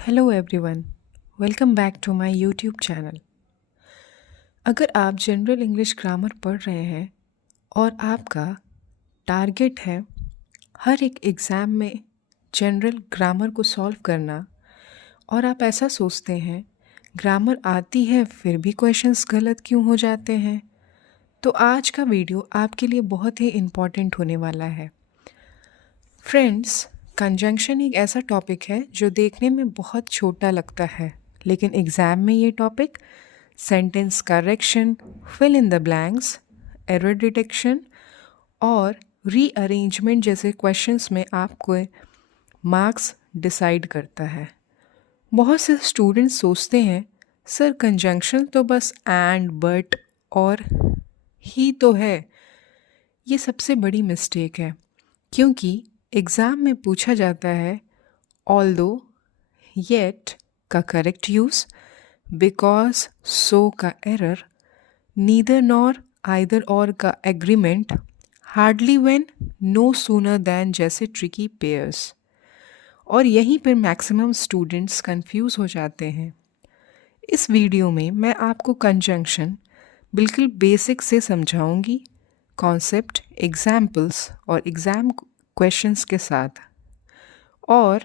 Hello everyone, welcome back to my YouTube channel. अगर आप general English grammar पढ़ रहे हैं और आपका टारगेट है हर एक एग्ज़ाम में जनरल ग्रामर को सॉल्व करना और आप ऐसा सोचते हैं ग्रामर आती है फिर भी क्वेश्चंस गलत क्यों हो जाते हैं, तो आज का वीडियो आपके लिए बहुत ही इम्पॉर्टेंट होने वाला है। फ्रेंड्स, कंजंक्शन एक ऐसा टॉपिक है जो देखने में बहुत छोटा लगता है, लेकिन एग्ज़ाम में ये topic sentence correction, fill in the blanks, error detection और रीअरेंजमेंट जैसे क्वेश्चंस में आपको मार्क्स डिसाइड करता है। बहुत से स्टूडेंट्स सोचते हैं सर कंजंक्शन तो बस एंड बट और ही तो है। ये सबसे बड़ी मिस्टेक है, क्योंकि एग्ज़ाम में पूछा जाता है ऑल्दो, येट का करेक्ट यूज़, बिकॉज, सो का error, neither nor, either or का agreement, hardly when, no sooner than जैसे ट्रिकी पेयर्स। और यहीं पर मैक्सिमम स्टूडेंट्स कंफ्यूज हो जाते हैं। इस वीडियो में मैं आपको कंजंक्शन बिल्कुल बेसिक से समझाऊंगी, कॉन्सेप्ट, एग्जाम्पल्स और एग्ज़ाम क्वेश्चंस के साथ, और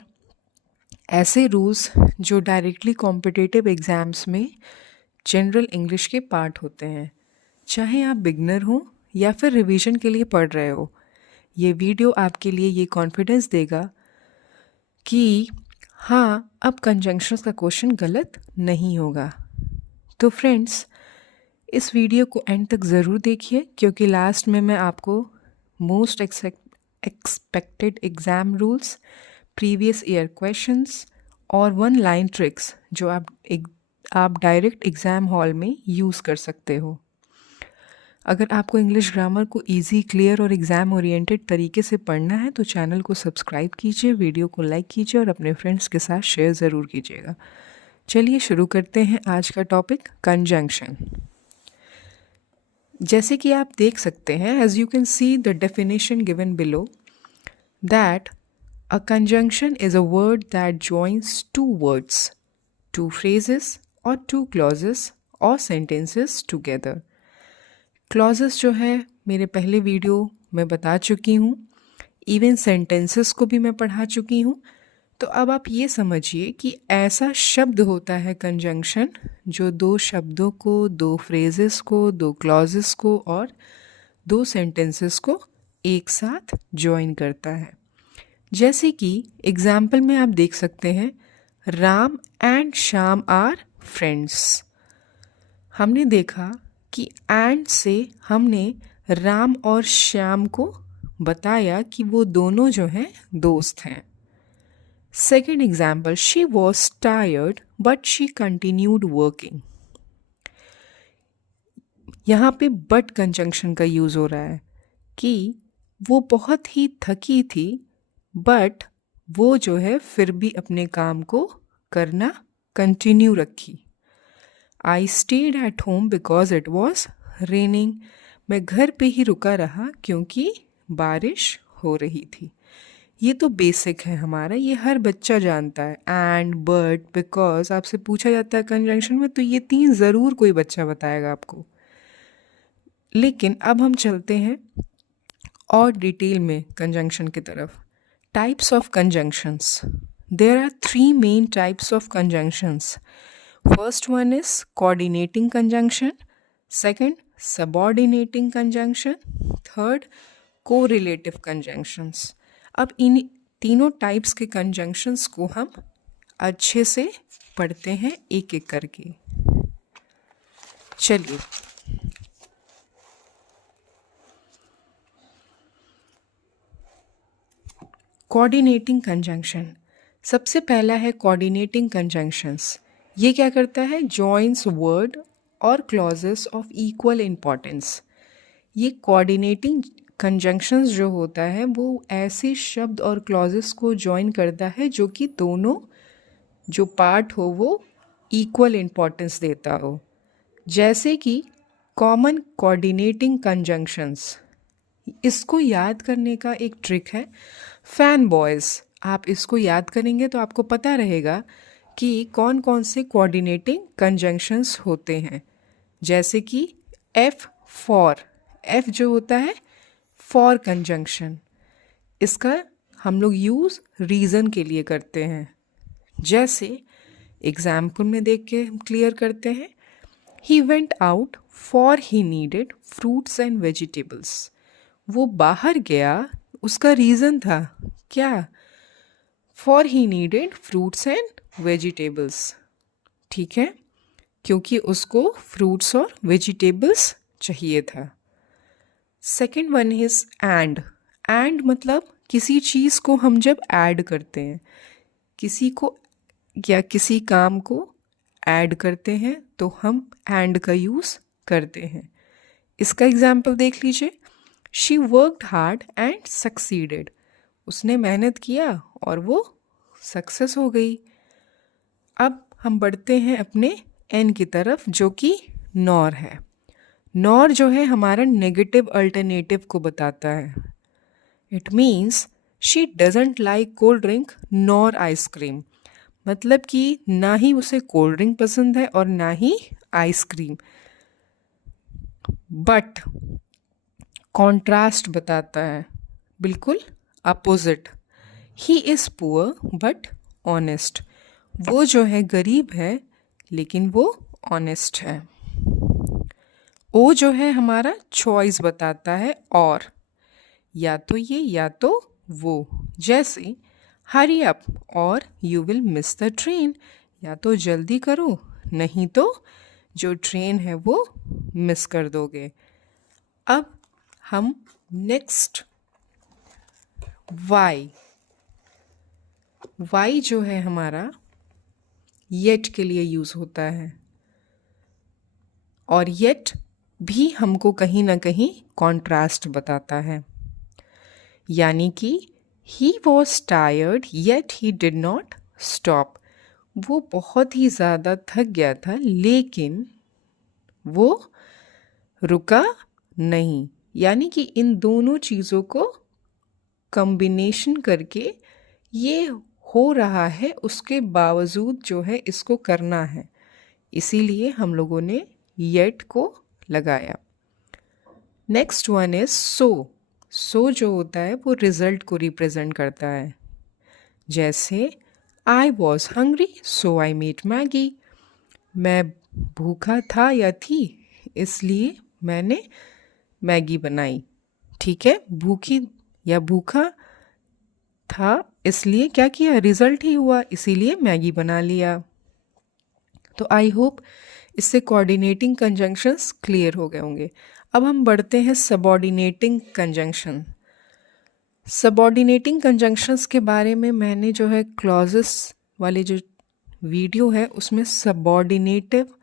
ऐसे रूल्स जो डायरेक्टली कॉम्पिटिटिव एग्ज़ाम्स में जनरल इंग्लिश के पार्ट होते हैं। चाहे आप बिगनर हो या फिर रिवीजन के लिए पढ़ रहे हो, ये वीडियो आपके लिए ये कॉन्फिडेंस देगा कि हाँ, अब कंजंक्शंस का क्वेश्चन गलत नहीं होगा। तो फ्रेंड्स, इस वीडियो को एंड तक ज़रूर देखिए, क्योंकि लास्ट में मैं आपको most expected exam rules, previous year questions और वन लाइन ट्रिक्स जो आप डायरेक्ट एग्ज़ाम हॉल में यूज़ कर सकते हो। अगर आपको इंग्लिश ग्रामर को इजी, क्लियर और एग्ज़ाम ओरिएंटेड तरीके से पढ़ना है तो चैनल को सब्सक्राइब कीजिए, वीडियो को लाइक कीजिए और अपने फ्रेंड्स के साथ शेयर ज़रूर कीजिएगा। चलिए शुरू करते हैं आज का टॉपिक, कंजंक्शन। जैसे कि आप देख सकते हैं, as you can see the definition given below, that a conjunction is a word that joins two words, two phrases or two clauses or sentences together. Clauses जो है मेरे पहले वीडियो में बता चुकी हूँ, इवन सेंटेंसेस को भी मैं पढ़ा चुकी हूँ। तो अब आप ये समझिए कि ऐसा शब्द होता है कंजंक्शन जो दो शब्दों को, दो फ्रेजेस को, दो क्लॉजेस को और दो सेंटेंसेस को एक साथ ज्वाइन करता है। जैसे कि एग्जाम्पल में आप देख सकते हैं, Ram and Shyam are friends. हमने देखा कि एंड से हमने राम और श्याम को बताया कि वो दोनों जो हैं दोस्त हैं। Second example, she was tired but she continued working. यहाँ पे बट कंजंक्शन का यूज़ हो रहा है कि वो बहुत ही थकी थी, बट वो जो है फिर भी अपने काम को करना कंटिन्यू रखी। I stayed at home because it was raining. मैं घर पे ही रुका रहा क्योंकि बारिश हो रही थी। ये तो बेसिक है हमारा, ये हर बच्चा जानता है। एंड, बट, बिकॉज आपसे पूछा जाता है कंजंक्शन में तो ये तीन ज़रूर कोई बच्चा बताएगा आपको। लेकिन अब हम चलते हैं और डिटेल में कंजंक्शन की तरफ। Types of conjunctions. There are three main types of conjunctions. First one is coordinating conjunction. Second, subordinating conjunction. Third, correlative conjunctions. अब इन तीनों टाइप्स के कंजंक्शंस को हम अच्छे से पढ़ते हैं एक एक करके। चलिए, कोऑर्डिनेटिंग कंजंक्शन। सबसे पहला है कोऑर्डिनेटिंग कंजंक्शंस। ये क्या करता है? जॉइंस वर्ड और क्लॉजेस ऑफ इक्वल इम्पॉर्टेंस। ये कोऑर्डिनेटिंग कंजंक्शंस जो होता है वो ऐसे शब्द और क्लॉजेस को जॉइन करता है जो कि दोनों जो पार्ट हो वो इक्वल इम्पॉर्टेंस देता हो। जैसे कि कॉमन कोऑर्डिनेटिंग कंजंक्शंस, इसको याद करने का एक ट्रिक है, फैन बॉयज़। आप इसको याद करेंगे तो आपको पता रहेगा कि कौन कौन से कोऑर्डिनेटिंग कंजंक्शंस होते हैं, जैसे कि एफ फॉर, एफ जो होता है फॉर कंजंक्शन, इसका हम लोग यूज़ रीज़न के लिए करते हैं। जैसे एग्जाम्पल में देख के हम क्लियर करते हैं, he went out for he needed fruits and vegetables. वो बाहर गया, उसका रीज़न था क्या? For he needed fruits and vegetables, ठीक है, क्योंकि उसको फ्रूट्स और वेजिटेबल्स चाहिए था। Second one is and. And मतलब किसी चीज़ को हम जब ऐड करते हैं, किसी को या किसी काम को ऐड करते हैं तो हम एंड का यूज़ करते हैं। इसका एग्जाम्पल देख लीजिए, she worked hard and succeeded. उसने मेहनत किया और वो सक्सेस हो गई। अब हम बढ़ते हैं अपने एन की तरफ, जो कि नॉर है। नॉर जो है हमारा नेगेटिव अल्टरनेटिव को बताता है। It means she doesn't like cold drink nor ice cream, मतलब कि ना ही उसे कोल्ड ड्रिंक पसंद है और ना ही आइसक्रीम। बट कॉन्ट्रास्ट बताता है, बिल्कुल opposite. He is poor but honest. वो जो है गरीब है लेकिन वो ऑनेस्ट है। ओ जो है हमारा चॉइस बताता है, और या तो ये या तो वो, जैसे हरी अप और you will miss the train, या तो जल्दी करो नहीं तो जो ट्रेन है वो मिस कर दोगे। अब हम नेक्स्ट वाई, वाई जो है हमारा येट के लिए यूज़ होता है, और येट भी हमको कहीं ना कहीं कॉन्ट्रास्ट बताता है। यानी कि he was tired yet he did not stop. वो बहुत ही ज़्यादा थक गया था लेकिन वो रुका नहीं। यानी कि इन दोनों चीज़ों को कॉम्बिनेशन करके ये हो रहा है, उसके बावजूद जो है इसको करना है, इसीलिए हम लोगों ने येट को लगाया। Next one is so. So जो होता है वो रिजल्ट को रिप्रेजेंट करता है। जैसे I was hungry so I made Maggi. मैं भूखा था या थी इसलिए मैंने मैगी बनाई। ठीक है, भूखी या भूखा था इसलिए क्या किया, रिजल्ट ही हुआ, इसीलिए मैगी बना लिया। तो आई होप इससे कोऑर्डिनेटिंग कंजंक्शंस क्लियर हो गए होंगे। अब हम बढ़ते हैं सबऑर्डिनेटिंग कंजंक्शन। सबऑर्डिनेटिंग कंजंक्शंस के बारे में मैंने जो है क्लॉजेस वाले जो वीडियो है उसमें सबऑर्डिनेटिव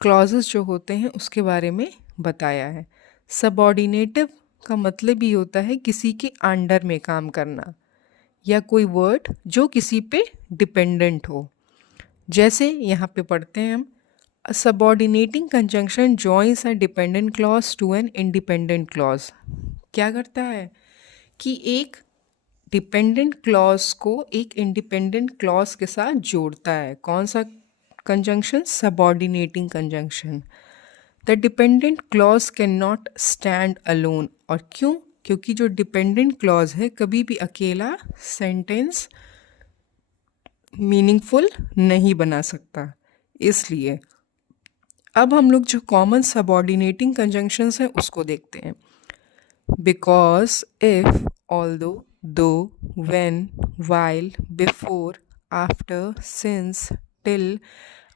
क्लॉजेस जो होते हैं उसके बारे में बताया है। सबऑर्डिनेटिव का मतलब ही होता है किसी के अंडर में काम करना, या कोई वर्ड जो किसी पे डिपेंडेंट हो। जैसे यहाँ पे पढ़ते हैं हम, A subordinating conjunction joins a dependent clause to an independent clause। क्या करता है कि एक डिपेंडेंट क्लॉज को एक इंडिपेंडेंट क्लॉज के साथ जोड़ता है। कौन सा conjunction? Subordinating conjunction. The dependent clause can not stand alone. और क्यों? क्योंकि जो डिपेंडेंट क्लॉज है कभी भी अकेला सेंटेंस मीनिंगफुल नहीं बना सकता, इसलिए। अब हम लोग जो कॉमन सबऑर्डिनेटिंग कंजंक्शंस हैं उसको देखते हैं। Because, if, although, though, when, while, before, after, since, till,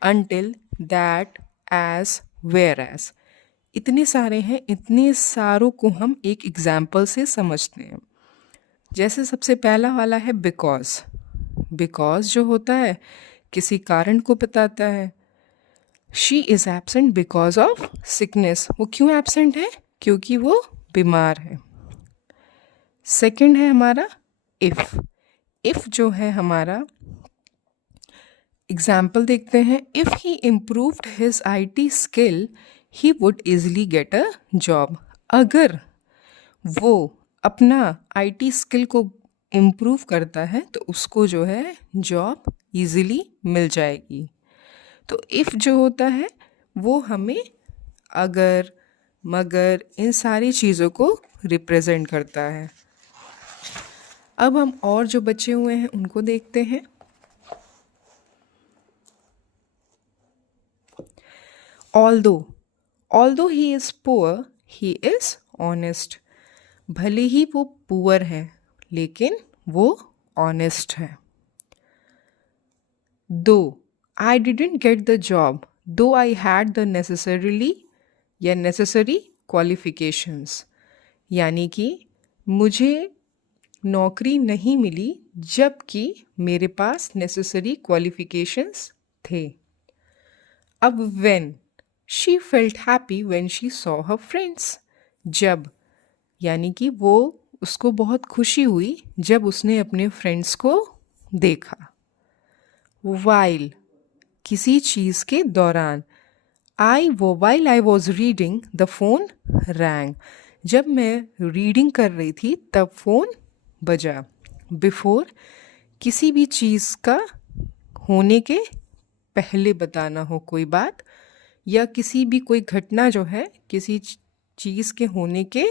until, that, as, whereas. इतने सारे हैं, इतने सारों को हम एक एग्जाम्पल से समझते हैं। जैसे सबसे पहला वाला है बिकॉज। बिकॉज जो होता है किसी कारण को बताता है। She is absent because of sickness. वो क्यों एब्सेंट है? क्योंकि वो बीमार है। सेकंड है हमारा इफ़। इफ़ जो है हमारा एग्जाम्पल देखते हैं। If he improved his IT skill he would easily get a job. अगर वो अपना IT स्किल को इम्प्रूव करता है तो उसको जो है जॉब ईज़िली मिल जाएगी। तो इफ़ जो होता है वो हमें अगर, मगर, इन सारी चीज़ों को रिप्रेजेंट करता है। अब हम और जो बचे हुए हैं उनको देखते हैं। Although he is poor he is honest. भले ही वो पुअर है लेकिन वो ऑनेस्ट है। Though I didn't get the job though I had the necessary qualifications. यानी कि मुझे नौकरी नहीं मिली जबकि मेरे पास नेसेसरी क्वालिफिकेशंस थे। अब when she felt happy when she saw her friends. जब, यानी कि वो उसको बहुत खुशी हुई जब उसने अपने फ्रेंड्स को देखा। वाइल, किसी चीज़ के दौरान। While I was reading the phone wrong. जब मैं रीडिंग कर रही थी तब फ़ोन बजा। बिफोर, किसी भी चीज़ का होने के पहले बताना हो कोई बात, या किसी भी कोई घटना जो है किसी चीज़ के होने के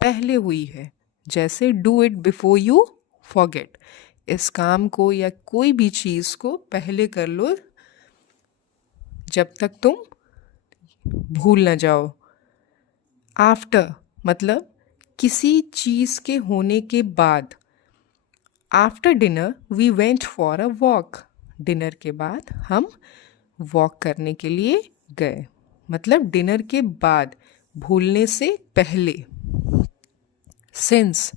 पहले हुई है। जैसे do it before you forget. इस काम को या कोई भी चीज़ को पहले कर लो जब तक तुम भूल न जाओ। आफ्टर मतलब किसी चीज़ के होने के बाद। After dinner we went for a walk. Dinner के बाद हम वॉक करने के लिए गए। मतलब डिनर के बाद, भूलने से पहले। Since,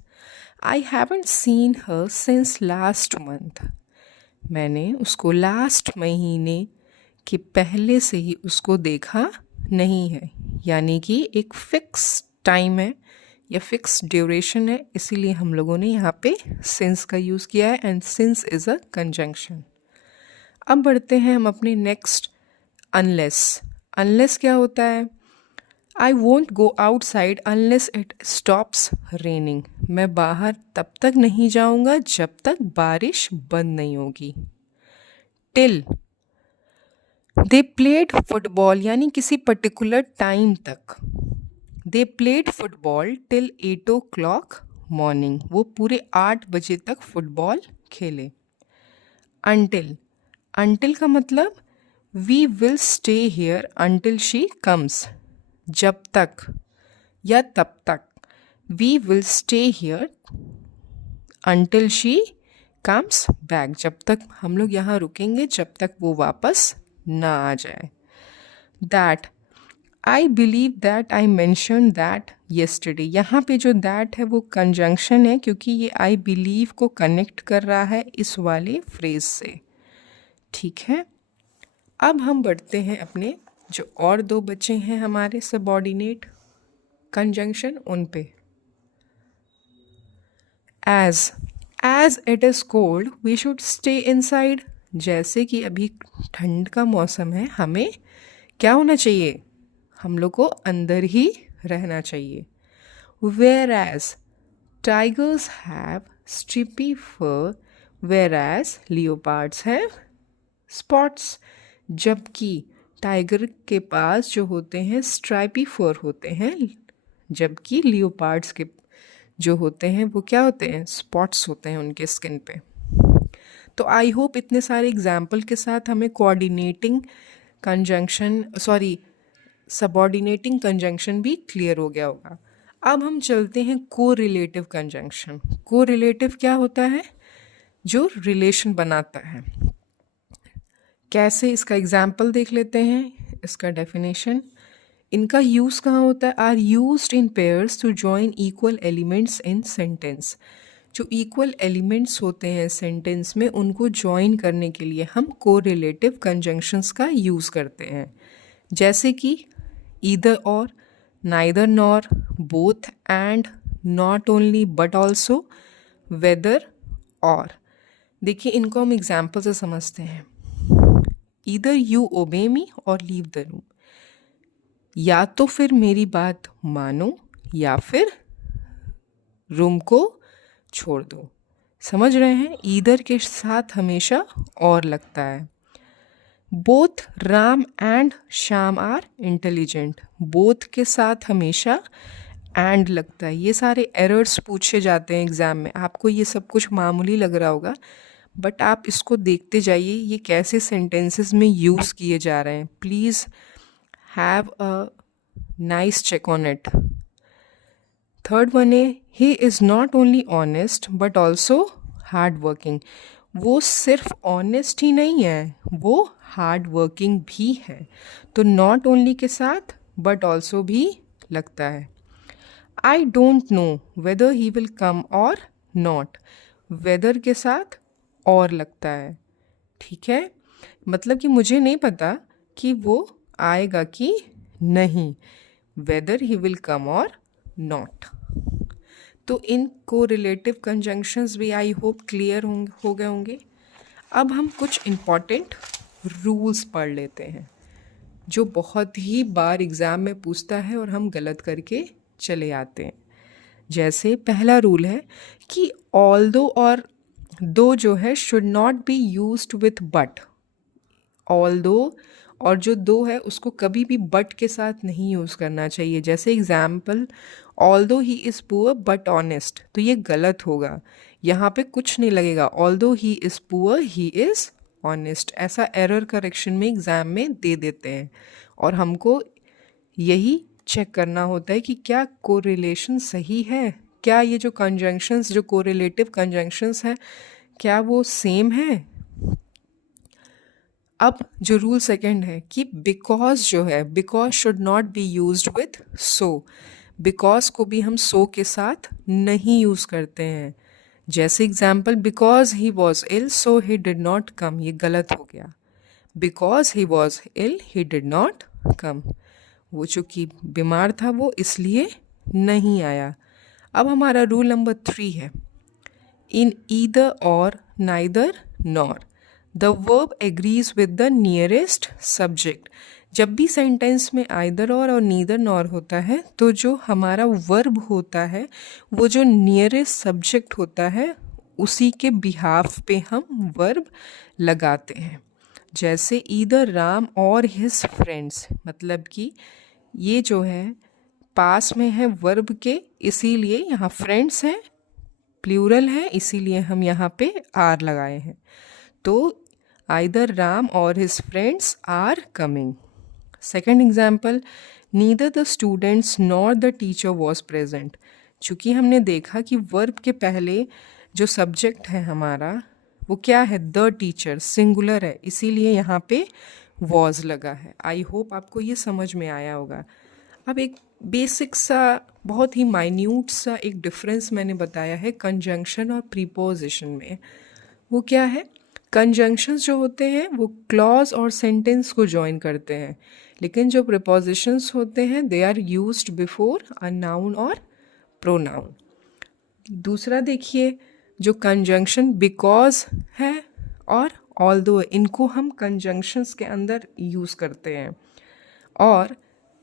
I haven't seen her since last month. मैंने उसको लास्ट महीने के पहले से ही उसको देखा नहीं है। यानी कि एक फिक्स टाइम है या फिक्स ड्यूरेशन है, इसीलिए हम लोगों ने यहाँ पे सिंस का यूज़ किया है and since is a conjunction. अब बढ़ते हैं हम अपने नेक्स्ट अनलेस। अनलेस क्या होता है? I won't go outside unless it stops raining. मैं बाहर तब तक नहीं जाऊँगा जब तक बारिश बंद नहीं होगी। टिल, दे प्लेड फुटबॉल, यानी किसी पर्टिकुलर टाइम तक। They played football till 8 o'clock morning. वो पूरे 8 बजे तक फुटबॉल खेले। अनटिल, अनटिल का मतलब we will stay here until she comes. जब तक या तब तक। We will stay here until she comes back. जब तक हम लोग यहाँ रुकेंगे जब तक वो वापस ना आ जाए। That, I believe that I mention that yesterday. यहाँ पे जो दैट है वो कंजंक्शन है क्योंकि ये आई बिलीव को कनेक्ट कर रहा है इस वाले फ्रेज से। ठीक है, अब हम बढ़ते हैं अपने जो और दो बचे हैं हमारे सबऑर्डिनेट कंजंक्शन उन पे। As it is cold we should stay inside. जैसे कि अभी ठंड का मौसम है, हमें क्या होना चाहिए? हम लोग को अंदर ही रहना चाहिए। Whereas tigers have stripy fur, whereas leopards have spots। जबकि टाइगर के पास जो होते हैं स्ट्राइपी फर होते हैं, जबकि लियोपार्ड्स के जो होते हैं वो क्या होते हैं? स्पॉट्स होते हैं उनके स्किन पे। तो आई होप इतने सारे एग्जाम्पल के साथ हमें कोऑर्डिनेटिंग कंजंक्शन सबऑर्डिनेटिंग कंजंक्शन भी क्लियर हो गया होगा। अब हम चलते हैं कोरिलेटिव कंजंक्शन। कोरिलेटिव क्या होता है? जो रिलेशन बनाता है। कैसे, इसका एग्जाम्पल देख लेते हैं, इसका डेफिनेशन। इनका यूज़ कहाँ होता है? Are used in pairs to join equal elements in sentence. जो इक्वल एलिमेंट्स होते हैं सेंटेंस में उनको जॉइन करने के लिए हम कोरिलेटिव कंजंक्शंस का यूज़ करते हैं। जैसे कि either or, neither nor, both and, not only but also, whether or. देखिए इनको हम एग्जाम्पल से समझते हैं। ईदर यू ओबे मी और लीव द रूम। या तो फिर मेरी बात मानो या फिर रूम को छोड़ दो। समझ रहे हैं? ईदर के साथ हमेशा और लगता है। Both Ram and Shyam are intelligent, both के साथ हमेशा एंड लगता है। ये सारे एरर्स पूछे जाते हैं एग्ज़ाम में। आपको ये सब कुछ मामूली लग रहा होगा, बट आप इसको देखते जाइए ये कैसे सेंटेंसेस में यूज़ किए जा रहे हैं। Please have a nice check on it. Third one है, he is not only honest but also hard working. वो सिर्फ ऑनेस्ट ही नहीं है, वो हार्ड वर्किंग भी है। तो नॉट ओनली के साथ बट ऑल्सो भी लगता है। I don't know whether he will come और नॉट, वेदर के साथ और लगता है। ठीक है, मतलब कि मुझे नहीं पता कि वो आएगा कि नहीं, वेदर ही विल कम और नॉट। तो इन कोरिलेटिव कंजंक्शंस भी आई होप क्लियर हो गए होंगे। अब हम कुछ इम्पॉर्टेंट रूल्स पढ़ लेते हैं जो बहुत ही बार एग्ज़ाम में पूछता है और हम गलत करके चले आते हैं। जैसे पहला रूल है कि ऑल्दो और दो जो है should not be used with but. Although और जो दो है उसको कभी भी बट के साथ नहीं यूज़ करना चाहिए। जैसे example, although he is poor but honest, तो ये गलत होगा। यहाँ पे कुछ नहीं लगेगा, although he is poor he is honest. ऐसा एरर करेक्शन में एग्ज़ाम में दे देते हैं और हमको यही चेक करना होता है कि क्या कोरिलेशन सही है, क्या ये जो कंजंक्शंस, जो कोरिलेटिव कंजंक्शंस हैं, क्या वो सेम है। अब जो रूल सेकंड है कि बिकॉज जो है, because should not be used with so. Because को भी हम सो के साथ नहीं यूज़ करते हैं। जैसे example, because he was ill so he did not come, ये गलत हो गया। Because he was ill he did not come, वो चूँकि बीमार था वो इसलिए नहीं आया। अब हमारा रूल नंबर 3 है, in either or neither nor the verb agrees with the nearest subject. जब भी सेंटेंस में आइदर और नीदर नॉर होता है तो जो हमारा वर्ब होता है वो जो नियरेस्ट सब्जेक्ट होता है उसी के बिहाफ पे हम वर्ब लगाते हैं। जैसे either Ram or his friends, मतलब कि ये जो है पास में है वर्ब के, इसीलिए यहाँ फ्रेंड्स हैं, प्लूरल है, इसीलिए हम यहाँ पे आर लगाए हैं। तो either Ram or his friends are coming. Second example, neither the students nor the teacher was present. चूँकि हमने देखा कि वर्ब के पहले जो सब्जेक्ट है हमारा वो क्या है, द टीचर, सिंगुलर है, इसीलिए यहाँ पे वॉज लगा है। आई होप आपको ये समझ में आया होगा। अब एक बेसिक सा, बहुत ही माइन्यूट सा एक डिफरेंस मैंने बताया है कंजंक्शन और प्रीपोजिशन में। वो क्या है, कंजंक्शंस जो होते हैं वो क्लॉज और सेंटेंस को जॉइन करते हैं, लेकिन जो प्रीपोजिशंस होते हैं they are used before a noun or pronoun. दूसरा देखिए, जो कंजंक्शन बिकॉज है और ऑल्दो, इनको हम कंजंक्शंस के अंदर यूज़ करते हैं। और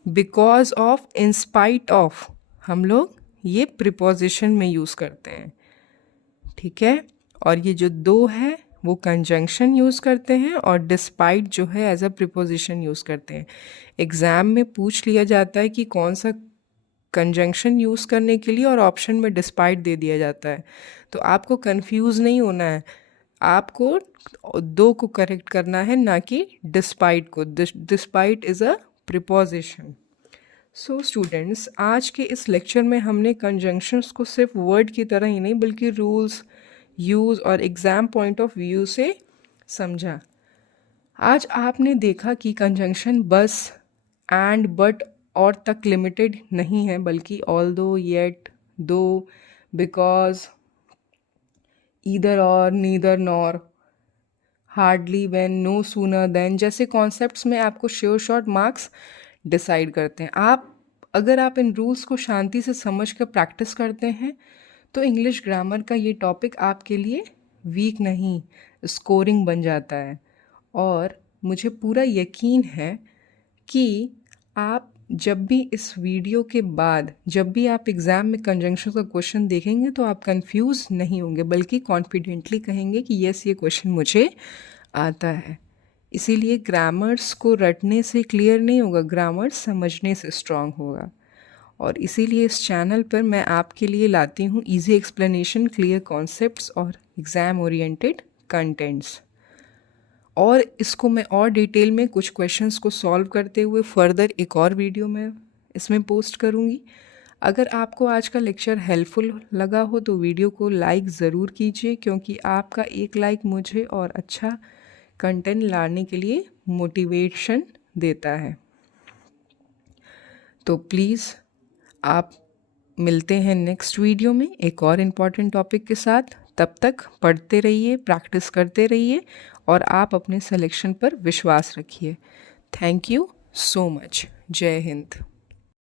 because of, in spite of, हम लोग ये प्रीपोजिशन में यूज़ करते हैं। ठीक है, और ये जो दो है वो कंजंक्शन यूज़ करते हैं और डिस्पाइट जो है एज अ प्रीपोजिशन यूज़ करते हैं। एग्ज़ाम में पूछ लिया जाता है कि कौन सा कंजंक्शन यूज़ करने के लिए, और ऑप्शन में डिस्पाइट दे दिया जाता है। तो आपको कंफ्यूज नहीं होना है, आपको दो को करेक्ट करना है, ना कि डिस्पाइट को। Despite is a preposition. So students, आज के इस लेक्चर में हमने कंजंक्शंस को सिर्फ वर्ड की तरह ही नहीं बल्कि रूल्स, यूज़ और एग्ज़ाम पॉइंट ऑफ व्यू से समझा। आज आपने देखा कि कंजंक्शन बस एंड, बट और तक लिमिटेड नहीं है, बल्कि although, yet, though, because, either or, neither nor, hardly, when, no sooner then जैसे कॉन्सेप्ट्स में आपको श्योर शॉर्ट मार्क्स डिसाइड करते हैं। अगर आप इन रूल्स को शांति से समझ कर प्रैक्टिस करते हैं तो इंग्लिश ग्रामर का ये टॉपिक आपके लिए वीक नहीं, स्कोरिंग बन जाता है। और मुझे पूरा यकीन है कि आप जब भी इस वीडियो के बाद जब भी आप एग्ज़ाम में कंजंक्शन का क्वेश्चन देखेंगे तो आप कंफ्यूज नहीं होंगे, बल्कि कॉन्फिडेंटली कहेंगे कि यस, ये क्वेश्चन मुझे आता है। इसीलिए ग्रामर्स को रटने से क्लियर नहीं होगा, ग्रामर समझने से स्ट्रांग होगा। और इसीलिए इस चैनल पर मैं आपके लिए लाती हूँ इजी एक्सप्लेनेशन, क्लियर कॉन्सेप्ट्स और एग्ज़ाम ओरिएंटेड कंटेंट्स। और इसको मैं और डिटेल में कुछ क्वेश्चंस को सॉल्व करते हुए फर्दर एक और वीडियो में इसमें पोस्ट करूँगी। अगर आपको आज का लेक्चर हेल्पफुल लगा हो तो वीडियो को लाइक ज़रूर कीजिए, क्योंकि आपका एक लाइक मुझे और अच्छा कंटेंट लाने के लिए मोटिवेशन देता है। तो प्लीज़ आप मिलते हैं नेक्स्ट वीडियो में एक और इम्पॉर्टेंट टॉपिक के साथ। तब तक पढ़ते रहिए, प्रैक्टिस करते रहिए और आप अपने सिलेक्शन पर विश्वास रखिए। Thank you so much. जय हिंद।